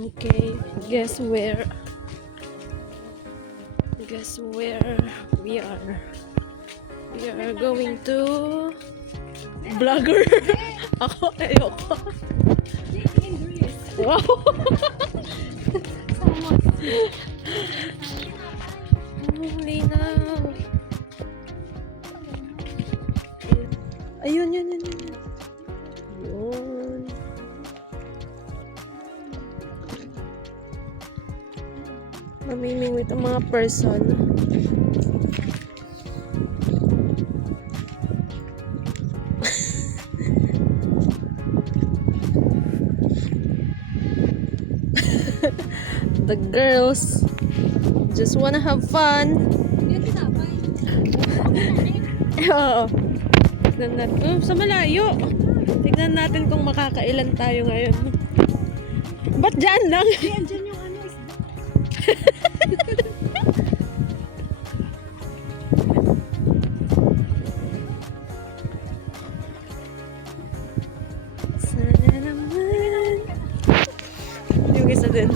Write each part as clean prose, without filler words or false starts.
Okay, guess where? Guess where we are? We are going to vlogger. Ako, ayoko. Wow! Linaw. Ayun, yun. Yun. Mamimingwit ang mga person. The girls just wanna have fun. Oo. Tignan natin. Sa malayo. Tignan natin kung makakailan tayo ngayon. Ba't dyan lang? Dyan yung ano. Sana naman. Yung isa din.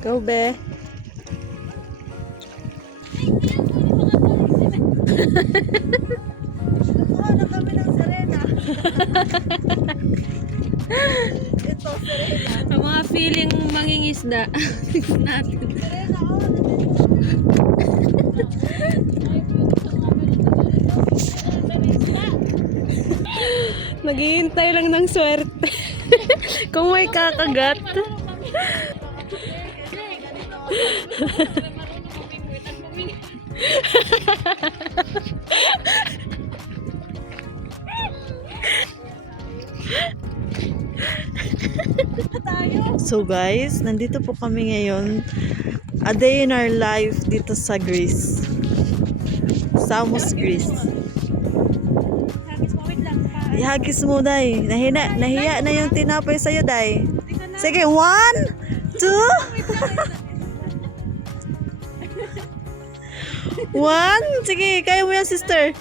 Go, be. Oo, na kami ng Serena. Ito, Serena. Ang mga feeling mangingisda. Tignan natin. Serena, Naghihintay lang ng swerte. Kung may kakagat. So guys, nandito po kami ngayon. A day in our life dito sa Greece. Samos, Greece. Ihagis mo, Day. Nahiya na yung tinapay sa'yo, Day. Sige, 1, 2. 1. Sige, kaya mo yan, sister.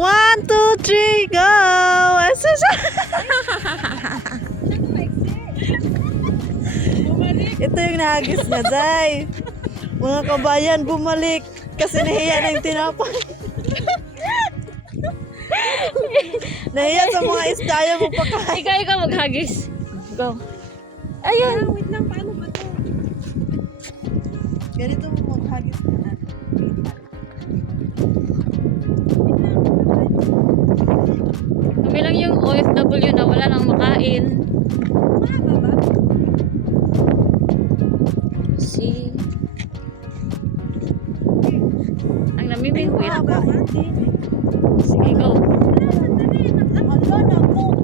1, 2, 3, go! Ito yung nahagis niya, Day. Mga kabayan, bumalik. Kasi nahiya na yung tinapay. Nahiya sa mga isda, ayaw mo pa kain. Ikaw maghagis. Go. Ayun. Wait lang, paano ba ito? Ganito mo maghagis ka na. Kami lang yung OFW na wala nang makain. Mahaba ba? Si ang namimingwit. Mahaba ba? Sige, go. Ala na po.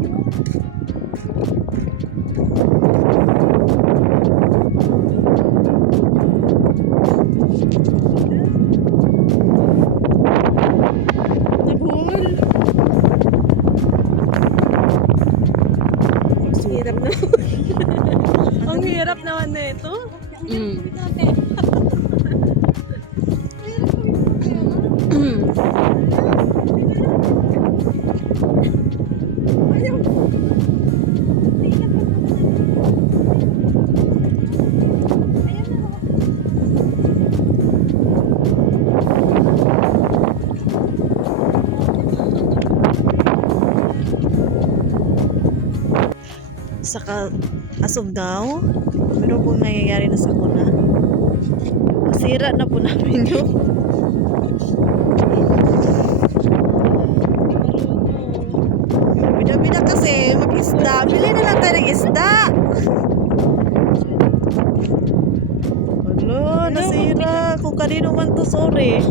Nabul. Ang hirap na. Ang hirap naman na ito. Saka as of now, meron pong nangyayari na sa kuna. Masira na po namin yung bida-bida kasi mag-isda. Bili na lang tayo ng isda. Wala, nasira. Kung kanino man to, sorry.